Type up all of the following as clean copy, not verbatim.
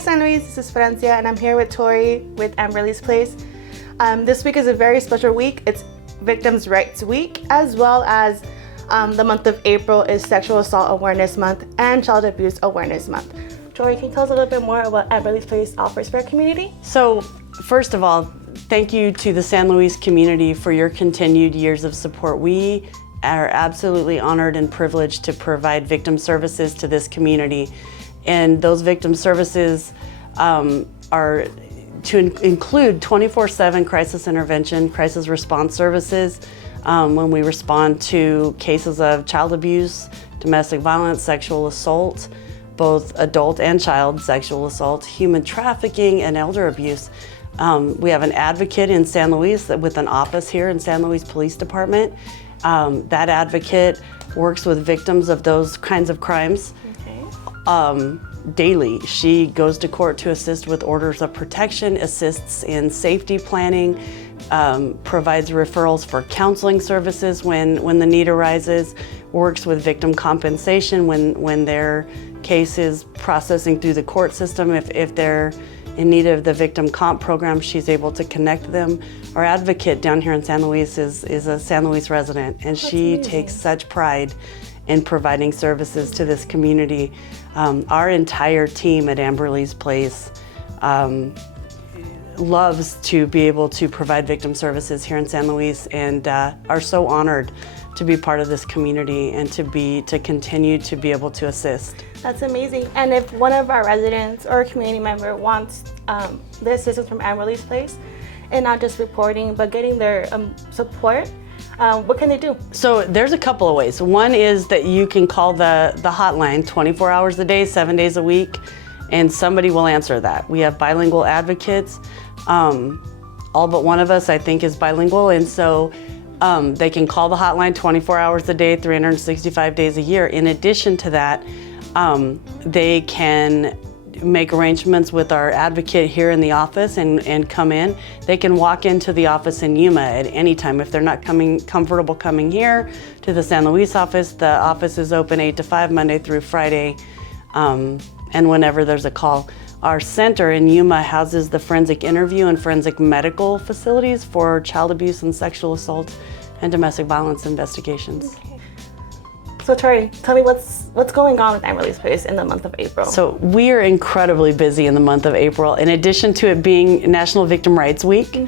San Luis, this is Francia, and I'm here with Tori with Amberly's Place. This week is a very special week. It's Victims' Rights Week, as well as the month of April is Sexual Assault Awareness Month and Child Abuse Awareness Month. Tori, can you tell us a little bit more about what Amberly's Place offers for our community? So, first of all, thank you to the San Luis community for your continued years of support. We are absolutely honored and privileged to provide victim services to this community. And those victim services are to include 24/7 crisis intervention, crisis response services when we respond to cases of child abuse, domestic violence, sexual assault, both adult and child sexual assault, human trafficking, and elder abuse. We have an advocate in San Luis with an office here in San Luis Police Department. That advocate works with victims of those kinds of crimes daily. She goes to court to assist with orders of protection, assists in safety planning, provides referrals for counseling services when the need arises, works with victim compensation when their case is processing through the court system. If they're in need of the victim comp program, she's able to connect them. Our advocate down here in San Luis is a San Luis resident, and she takes such pride in providing services to this community. Our entire team at Amberly's Place loves to be able to provide victim services here in San Luis, and are so honored to be part of this community and to continue to be able to assist. That's amazing. And if one of our residents or a community member wants the assistance from Amberly's Place, and not just reporting, but getting their support, what can they do? So there's a couple of ways. One is that you can call the hotline 24 hours a day, 7 days a week, and somebody will answer that. We have bilingual advocates. All but one of us, I think, is bilingual, and so they can call the hotline 24 hours a day, 365 days a year. In addition to that, they can make arrangements with our advocate here in the office and come in. They can walk into the office in Yuma at any time. If they're not comfortable coming here to the San Luis office, the office is open 8 to 5, Monday through Friday, and whenever there's a call. Our center in Yuma houses the forensic interview and forensic medical facilities for child abuse and sexual assault and domestic violence investigations. Okay. So Tori, tell me what's going on with Amberly's Place in the month of April? So we are incredibly busy in the month of April. In addition to it being National Victim Rights Week,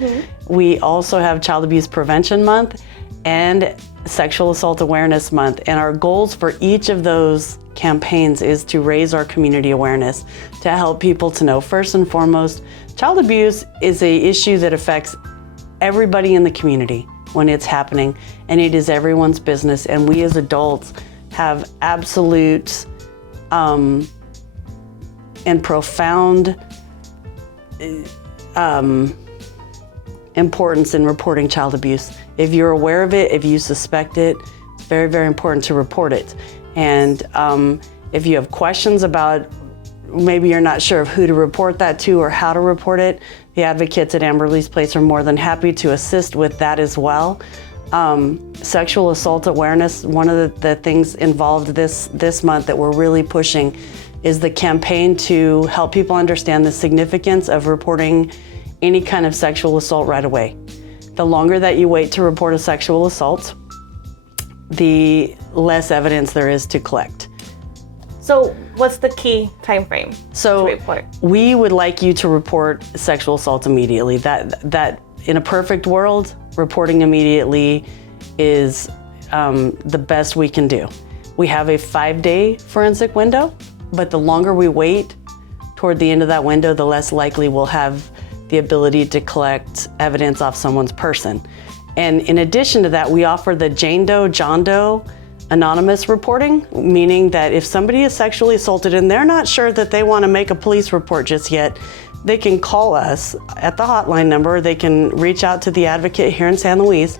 we also have Child Abuse Prevention Month and Sexual Assault Awareness Month. And our goals for each of those campaigns is to raise our community awareness, to help people to know, first and foremost, child abuse is an issue that affects everybody in the community when it's happening, and it is everyone's business, and we as adults have absolute and profound importance in reporting child abuse. If you're aware of it, if you suspect it, it's very, very important to report it. And if you have questions about, maybe you're not sure of who to report that to or how to report it, the advocates at Amberly's Place are more than happy to assist with that as well. Sexual assault awareness, one of the things involved this month that we're really pushing is the campaign to help people understand the significance of reporting any kind of sexual assault right away. The longer that you wait to report a sexual assault, the less evidence there is to collect. So what's the key time frame to report? We would like you to report sexual assault immediately. That in a perfect world, reporting immediately is the best we can do. We have a 5-day forensic window, but the longer we wait toward the end of that window, the less likely we'll have the ability to collect evidence off someone's person. And in addition to that, we offer the Jane Doe, John Doe anonymous reporting, meaning that if somebody is sexually assaulted and they're not sure that they want to make a police report just yet, they can call us at the hotline number. They can reach out to the advocate here in San Luis,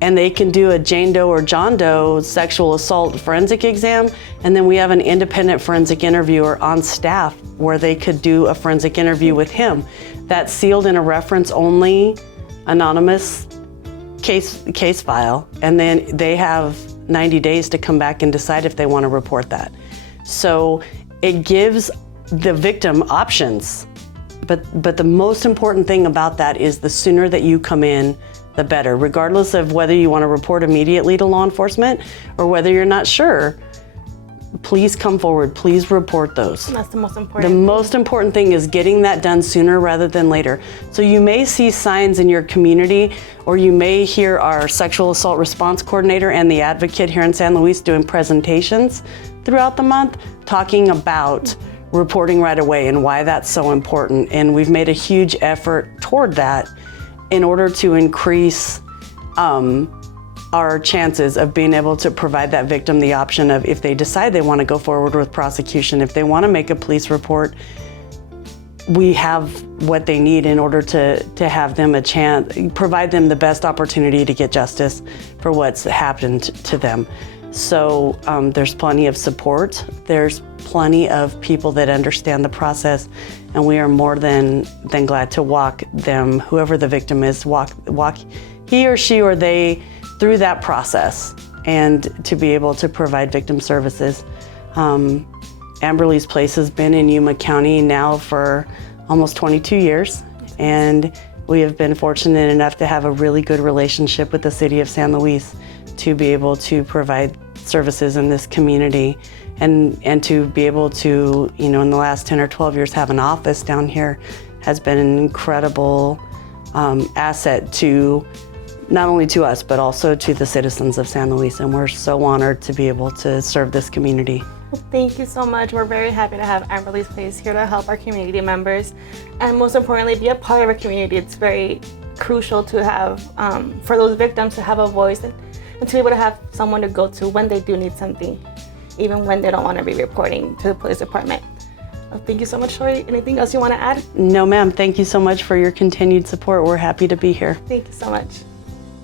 and they can do a Jane Doe or John Doe sexual assault forensic exam. And then we have an independent forensic interviewer on staff where they could do a forensic interview with him. That's sealed in a reference-only anonymous case file, and then they have 90 days to come back and decide if they want to report that. So it gives the victim options. But the most important thing about that is the sooner that you come in, the better, regardless of whether you want to report immediately to law enforcement or whether you're not sure. Please come forward. Please report those. That's the most important The thing. most important thing is getting that done sooner rather than later. So you may see signs in your community, or you may hear our sexual assault response coordinator and the advocate here in San Luis doing presentations throughout the month talking about reporting right away and why that's so important. And we've made a huge effort toward that in order to increase our chances of being able to provide that victim the option of, if they decide they want to go forward with prosecution, if they want to make a police report, we have what they need in order to have them a chance, provide them the best opportunity to get justice for what's happened to them. So there's plenty of support. There's plenty of people that understand the process, and we are more than glad to walk them, whoever the victim is, walk he or she or they through that process, and to be able to provide victim services. Amberly's Place has been in Yuma County now for almost 22 years, and we have been fortunate enough to have a really good relationship with the city of San Luis to be able to provide services in this community, and to be able to, in the last 10 or 12 years, have an office down here has been an incredible asset to not only to us, but also to the citizens of San Luis, and we're so honored to be able to serve this community. Thank you so much. We're very happy to have Amberly's Place here to help our community members, and most importantly, be a part of our community. It's very crucial to have, for those victims to have a voice and to be able to have someone to go to when they do need something, even when they don't want to be reporting to the police department. Thank you so much, Tori. Anything else you want to add? No, ma'am. Thank you so much for your continued support. We're happy to be here. Thank you so much.